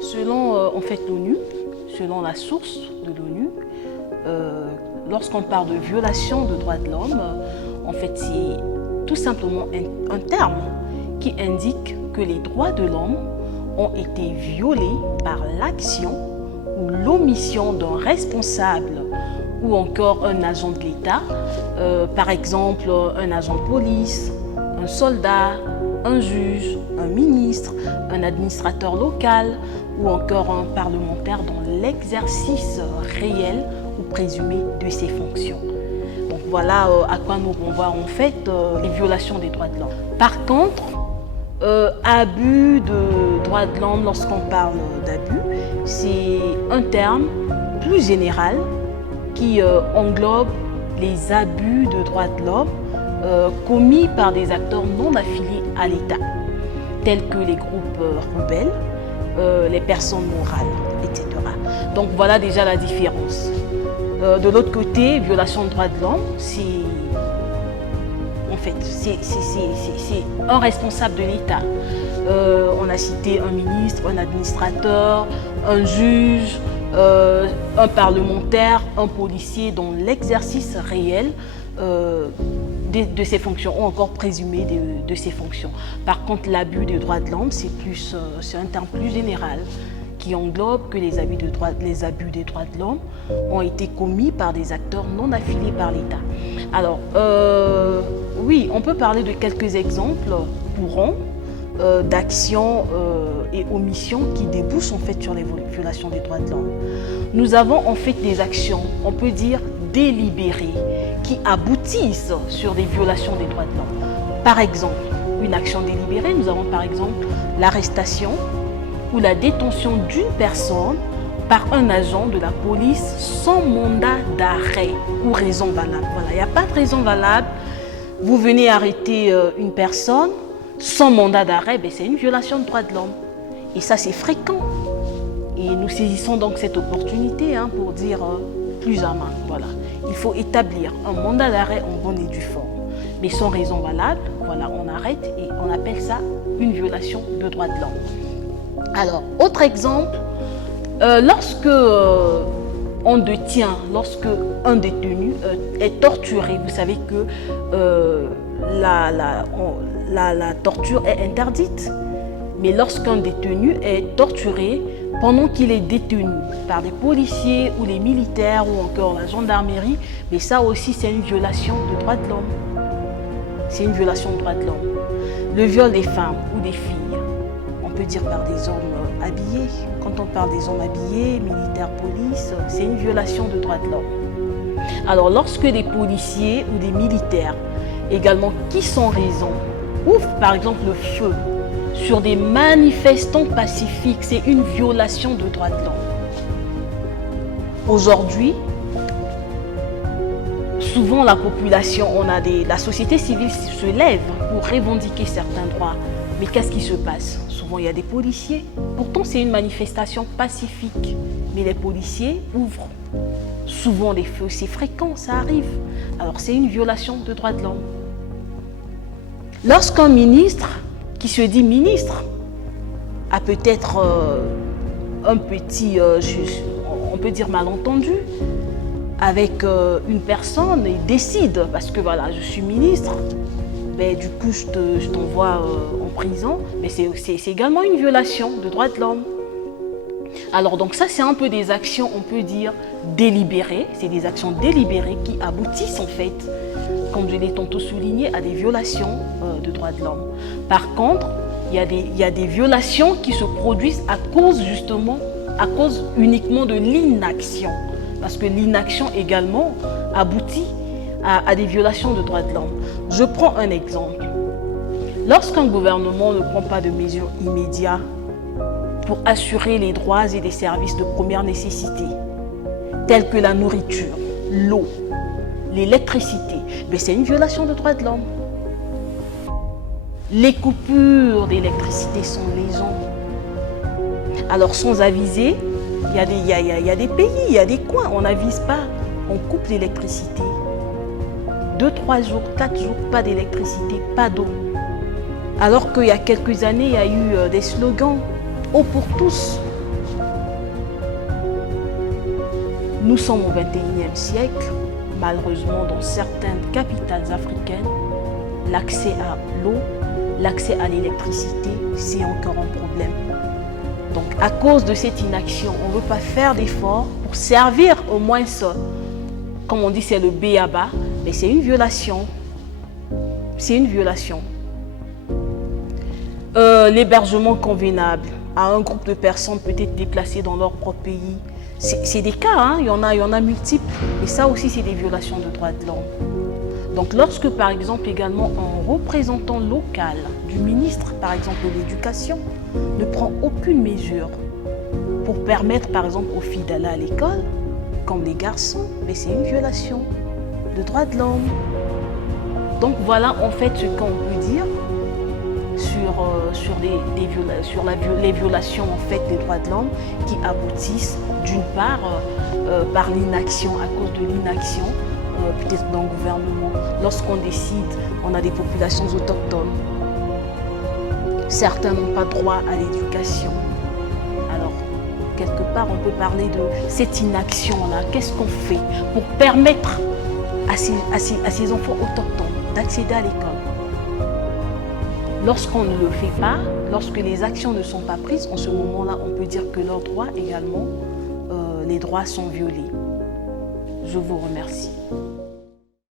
Selon en fait l'ONU, selon la source de l'ONU, lorsqu'on parle de violation de droits de l'homme, en fait c'est tout simplement un terme qui indique que les droits de l'homme ont été violés par l'action ou l'omission d'un responsable ou encore un agent de l'État, par exemple un agent de police, un soldat, un juge, un ministre, un administrateur local ou encore un parlementaire dans l'exercice réel ou présumé de ses fonctions. Donc voilà à quoi nous renvoient en fait les violations des droits de l'homme. Par contre, abus de droits de l'homme, lorsqu'on parle d'abus, c'est un terme plus général qui englobe les abus de droits de l'homme commis par des acteurs non affiliés à l'État, tels que les groupes rebelles, les personnes morales, etc. Donc voilà déjà la différence. De l'autre côté, violation de droits de l'homme, c'est un responsable de l'État. On a cité un ministre, un administrateur, un juge, un parlementaire, un policier dans l'exercice réel de ses fonctions ou encore présumé de ses fonctions. Par contre, l'abus des droits de l'homme, c'est un terme plus général qui englobe que les abus des droits de l'homme ont été commis par des acteurs non affiliés par l'État. Alors, oui, on peut parler de quelques exemples courants d'actions et omissions qui débouchent en fait sur les violations des droits de l'homme. Nous avons en fait des actions, on peut dire délibérées, qui aboutissent sur des violations des droits de l'homme. Par exemple, une action délibérée, nous avons par exemple l'arrestation ou la détention d'une personne par un agent de la police sans mandat d'arrêt ou raison valable. Voilà, il n'y a pas de raison valable. Vous venez arrêter une personne sans mandat d'arrêt, c'est une violation de droits de l'homme. Et ça, c'est fréquent. Et nous saisissons donc cette opportunité pour dire plus à main. Voilà. Il faut établir un mandat d'arrêt en bonne et due forme. Mais sans raison valable, voilà, on arrête et on appelle ça une violation de droits de l'homme. Alors, autre exemple, lorsque un détenu est torturé, vous savez que la torture est interdite. Mais lorsqu'un détenu est torturé pendant qu'il est détenu par des policiers ou les militaires ou encore la gendarmerie, mais ça aussi c'est une violation de droits de l'homme. C'est une violation de droits de l'homme. Le viol des femmes ou des filles, on peut dire par des hommes habillés. Quand on parle des hommes habillés, militaires, police, c'est une violation de droits de l'homme. Alors lorsque des policiers ou des militaires, également qui sans raison, ouvrent par exemple le feu sur des manifestants pacifiques, c'est une violation de droits de l'homme. Aujourd'hui, souvent la population, la société civile se lève pour revendiquer certains droits. Mais qu'est-ce qui se passe? Souvent il y a des policiers. Pourtant c'est une manifestation pacifique. Mais les policiers ouvrent souvent les feux. C'est fréquent, ça arrive. Alors c'est une violation de droits de l'homme. Lorsqu'un ministre qui se dit ministre a peut-être un petit, on peut dire malentendu avec une personne et décide, parce que voilà, je suis ministre, du coup je t'envoie en prison, mais c'est également une violation de droits de l'homme. Alors donc ça c'est un peu des actions, on peut dire délibérées, c'est des actions délibérées qui aboutissent en fait, comme je l'ai tantôt souligné, à des violations de droits de l'homme. Par contre, il y a des violations qui se produisent à cause uniquement de l'inaction. Parce que l'inaction également aboutit à des violations de droits de l'homme. Je prends un exemple. Lorsqu'un gouvernement ne prend pas de mesures immédiates pour assurer les droits et des services de première nécessité, tels que la nourriture, l'eau, l'électricité, c'est une violation de droits de l'homme. Les coupures d'électricité sont légendes. Alors sans aviser, il y a des pays, il y a des coins, on n'avise pas, on coupe l'électricité. 2, 3 jours, 4 jours, pas d'électricité, pas d'eau. Alors qu'il y a quelques années, il y a eu des slogans « Eau pour tous ». Nous sommes au XXIe siècle. Malheureusement, dans certaines capitales africaines, l'accès à l'eau, l'accès à l'électricité, c'est encore un problème. Donc, à cause de cette inaction, on ne veut pas faire d'efforts pour servir au moins ça. Comme on dit, c'est le b.a.-ba, mais c'est une violation. C'est une violation. L'hébergement convenable à un groupe de personnes peut-être déplacées dans leur propre pays. C'est des cas, hein? Il y en a multiples. Et ça aussi, c'est des violations de droits de l'homme. Donc, lorsque, par exemple, également, un représentant local du ministre, par exemple, de l'Éducation, ne prend aucune mesure pour permettre, par exemple, aux filles d'aller à l'école, comme les garçons, mais c'est une violation de droits de l'homme. Donc, voilà, en fait, ce qu'on peut dire sur les violations en fait, des droits de l'homme qui aboutissent d'une part par l'inaction, à cause de l'inaction peut-être d'un gouvernement. Lorsqu'on décide, on a des populations autochtones. Certains n'ont pas droit à l'éducation. Alors, quelque part, on peut parler de cette inaction-là. Qu'est-ce qu'on fait pour permettre à ces enfants autochtones d'accéder à l'école? Lorsqu'on ne le fait pas, lorsque les actions ne sont pas prises, en ce moment-là, on peut dire que leurs droits également, les droits sont violés. Je vous remercie.